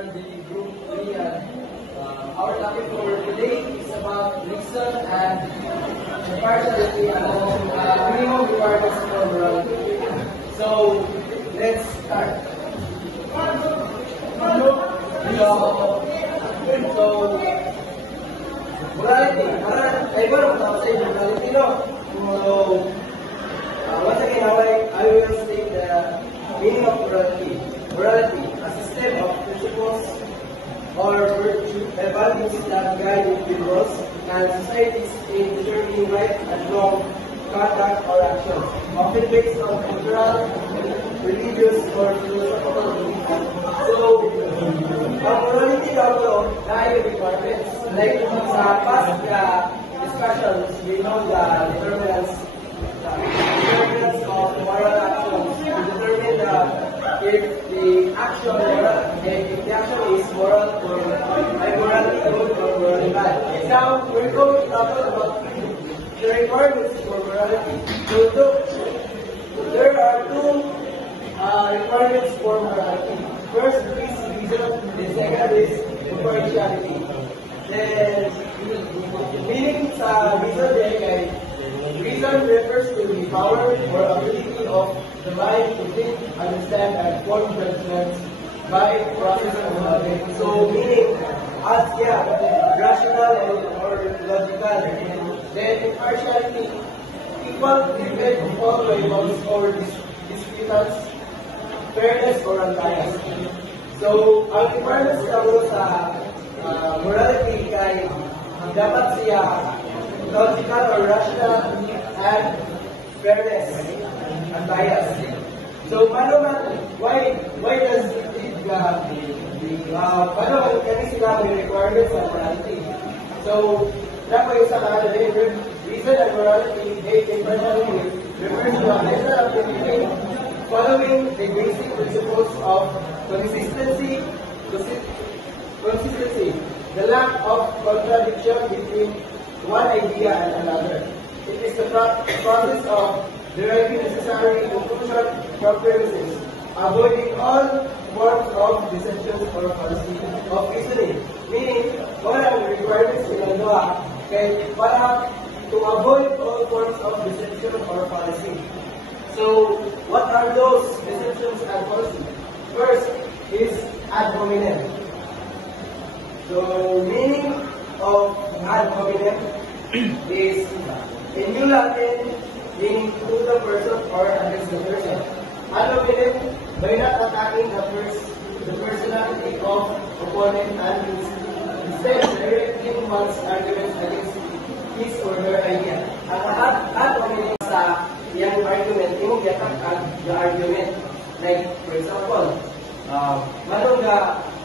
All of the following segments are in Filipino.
are the group 3 and our topic for today is about reason and impartiality and minimum requirements for morality. So, let's start. So, morality. Ay, bueno, tapos ay morality, no? So, once again, I will state the meaning of morality. Morality, a system of principles or virtue and values that guide individuals and societies in determining right and wrong conduct or actions, often based on cultural, religious, or philosophical beliefs. So, morality also guide requirements. Like sa past discussions, we know the determinants of moral actions to determine if the action is moral or morally good or morally bad. Now we're going to talk about the requirements for morality. So there are two requirements for morality. First is reason, the second is impartiality. Then meaning sa reason refers to the power or ability of the mind to think, understand, and form judgments by process of logic. So, meaning, rational or logical. Then, impartiality, equal treatment of all variables or disputants, fairness or unbiased. So, ang requirements sa morality kay dapat siya logical or rational and fairness and bias. So, why does it kani sila may requirements sa morality? So, dapat yung sa reason and morality, they personally refers to a method of thinking following the basic principles of consistency, the lack of contradiction between one idea and another. It is the process of deriving necessary conclusion from premises, avoiding all forms of deception or falsity of reasoning. Meaning, one of the requirements in the law para to avoid all forms of deception or fallacy. So, what are those deceptions and fallacy? First is ad hominem. So, meaning of ad hominem is in New Latin, meaning to the person or against the person. Ad hominem, by not attacking the personality of opponent and instead directing one's arguments against his or her idea. Ang ad hominem sa iyang argument, imong yatak the argument. Like, for example, manong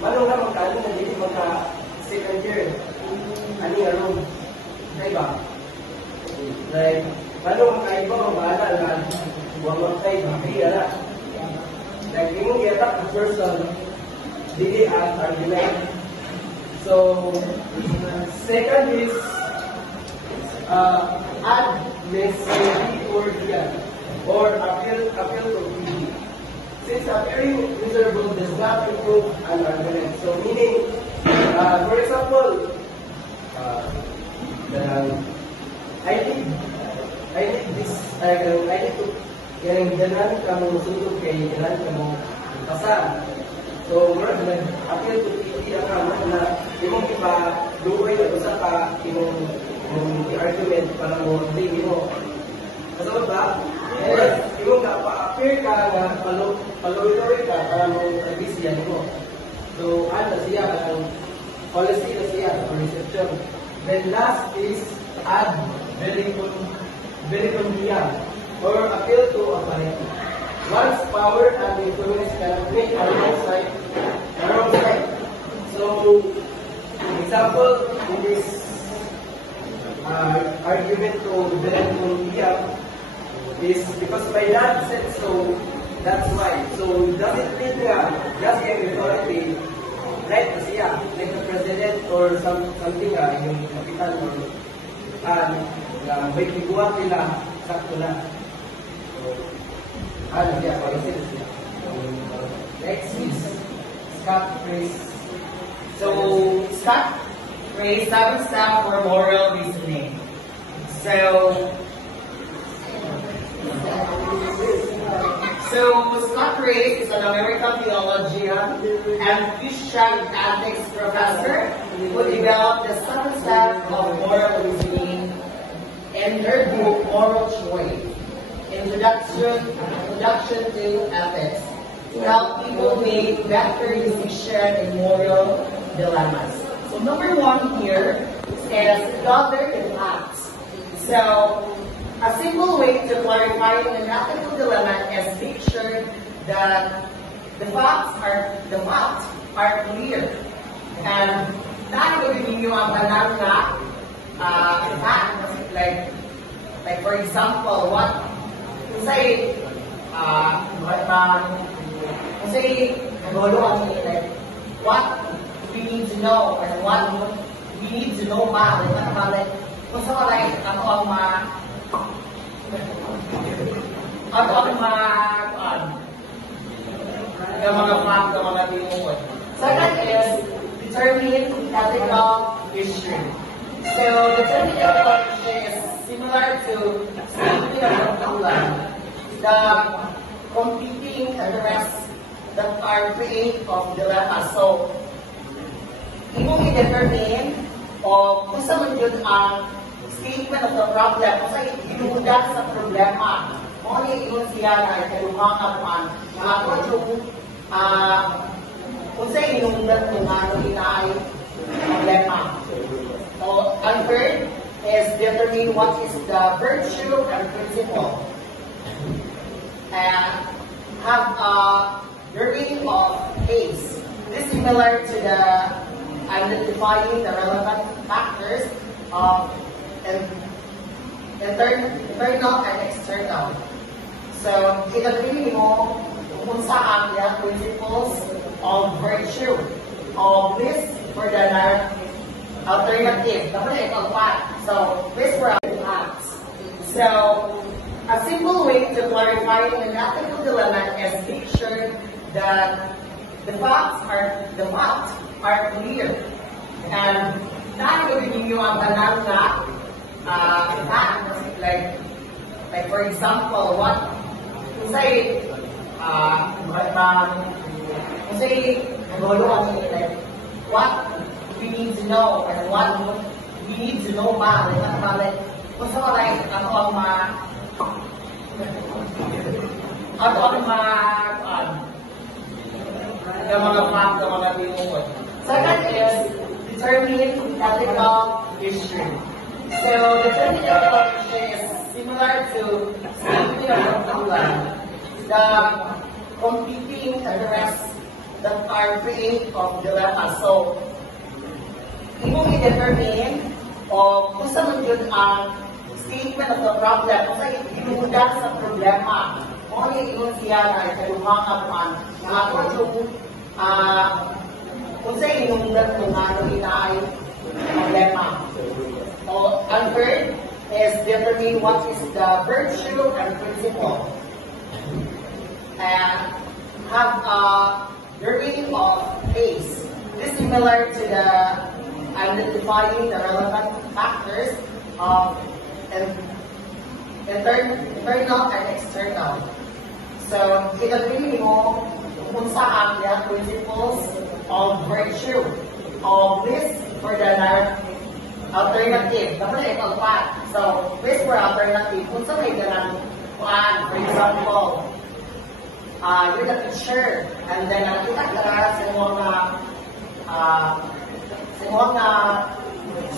magkano na dili magka second year ani nga room, diba? Like, manong magkaiba mabahala na huwag magkaiba kaya na like, imong yatak the person dili ang argument. So, second is adversarial or appeal to pity. Since appearing miserable does not improve an argument. So, meaning, for example, I need to ganang ka mong sutog kay ganang ka mong kasal. So, appeal to pity na imong iba duway na usa ka imong argument para mo hindi mo. Kasama ba? Imong pa-appear ka na paluloy ka para mo nag-isiyan mo. So, ano siya, policy na siya, or reception. Then last is ad vericondia, or appeal to authority. One's power and influence can make a wrong side. So, example, in this argument to vericondia is because my dad said so, that's why. So, does it mean just yung authority, right na siya, like the president or something, yung kapitan or may figuwa nila, sakto na. So, siya, policy na siya. Next is Scott Price So, Scott raised 7 steps for moral reasoning. So Scott Race is an American theologian and Christian ethics professor who developed the 7 steps of moral reasoning in her book Moral Choice, Introduction to Ethics, to help people make better decisions in moral dilemmas. So number 1 here is gather the facts. So a simple way to clarify an ethical dilemma is make sure that the facts are clear. And not gawin ninyo ang banal na fact. Like for example, say what we need to know and what we need to know ba. Kung sa wala ako ang mga fact na mga tinunod. Second is determine ethical issue. So determining ethical issue is similar to safety of the competing interests that are create of dilemma. So imong i-determine kung sa man yun ang statement of the problem, kung sa inuudan sa problema. Only yun siya na ikaluhangan man. Kung sa inuudan kung ano inaay problema. So, and third is determine what is the virtue and principle. And have a learning of case. This is similar to the identifying the relevant factors of internal and external. So, itagbili mo kung saan the principles of virtue, of risk for the alternative. So, risk for alternatives. So, a simple way to clarify an ethical dilemma is make sure that the facts are clear. And not gawin ninyo ang banal na fact. Like for example, what we need to know and what we need to know ba. Kung sa wala ang mga fact na mga tinunod. Second is determine ethical issue. So determining ethical issue is similar to safety of the competing interests that are create of dilemma. So imong i-determine kung sa man yun ang statement of the problem, kung sa inuudan sa problema. Only yun siya na ikaluhangan man. Kung sa inuudan kung ano inaay problema. So, and third is determine what is the virtue and principle. And have a learning of case. This is similar to the identifying the relevant factors of internal and external. So, itagbili mo kung saan the principles of virtue, of risk for the alternative. So, risk for alternative. Kung saan may ganang for example, you're the teacher, and then nakita ka sa mga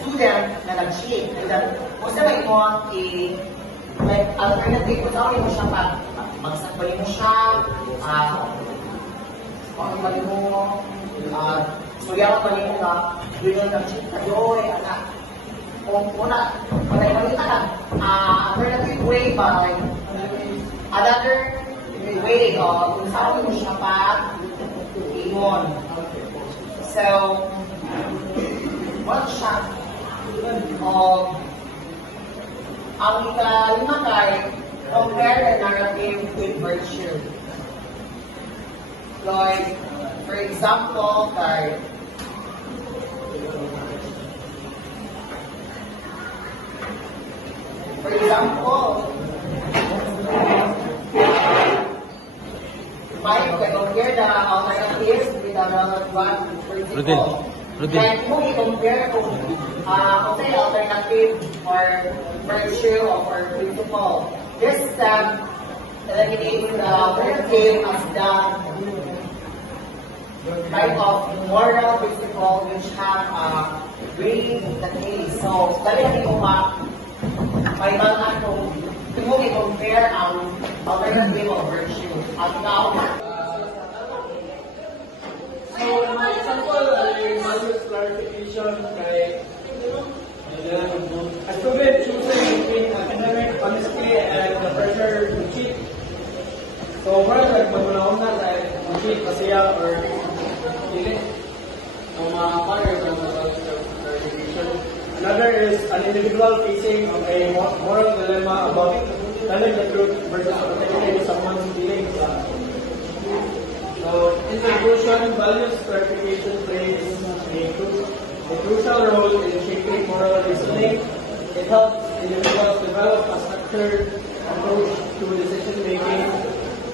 student na nag-cheat. And then, kung saan may like alternative, kung saan mo siya magsakbali mo siya, pakibali mo, suyaw pa rin mo na, yun yung nag-cheat na doon, anak. Kung una, makita ka, alternative way ba, like, another way, kung saan mo siya ingon. So, what siya? Ang ikalima kay compare the narrative with virtue. Like, for example, kay example, Mike, we compare the alternatives with the relevant principle. Then kung i-compare kung okay, alternative or virtue or principle. This step eliminates the alternative as the type of moral principle which have weighing the case. So, dali natin mo may mga kung mo i-compare ang alternative of virtue. At now, So, my example, ay Manu's clarification kay a student choosing between academic honesty and the pressure to cheat. So, overall, magmamulahon na tayo cheat na siya or hindi. So, makakaya sa clarification. Another is an individual facing a moral dilemma about telling the truth versus protecting someone's feelings. So, in conclusion, values clarification plays a crucial role in shaping moral reasoning. It helps individuals develop a structured approach to decision making,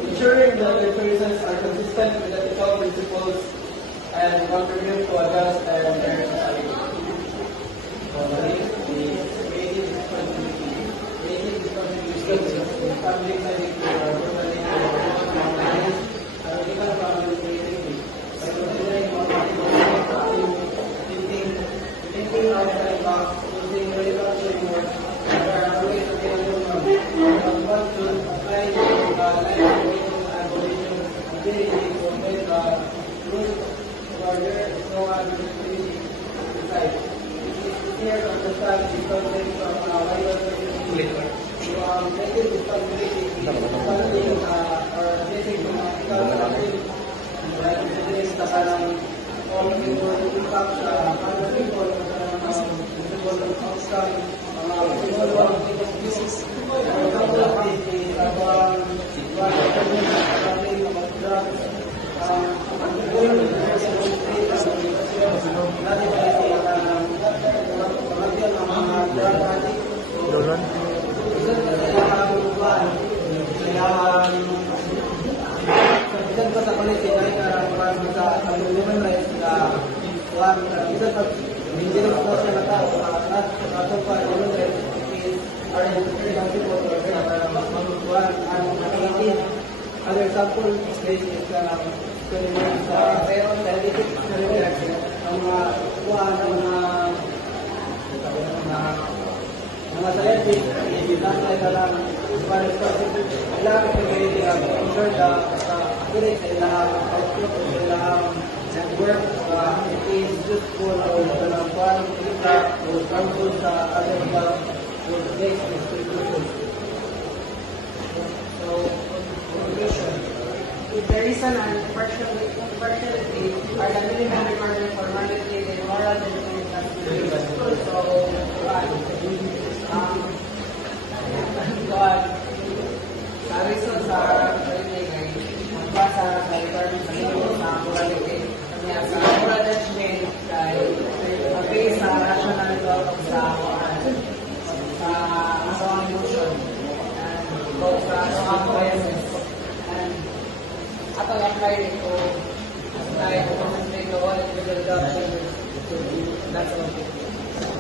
ensuring that their choices are consistent with ethical principles and contribute to a just and fair society. So, the creative responsibility is public Other example is mga scientific, i-design lang para sa kailangan ensure the accurate ilang output o ilang work it is useful o ilang parang kita o harmful sa other ilang workplace institution. So, conclusion. If the reason and partiality are the minimum requirement for mandatory and moral judgment so sa reason sa magbasa sa requirement sa minimum sa morality kanya sa moral judgment kay based sa rational law sa asawang emotion and both sa asawang biases and ato apply ito apply ito sa all with the that's all.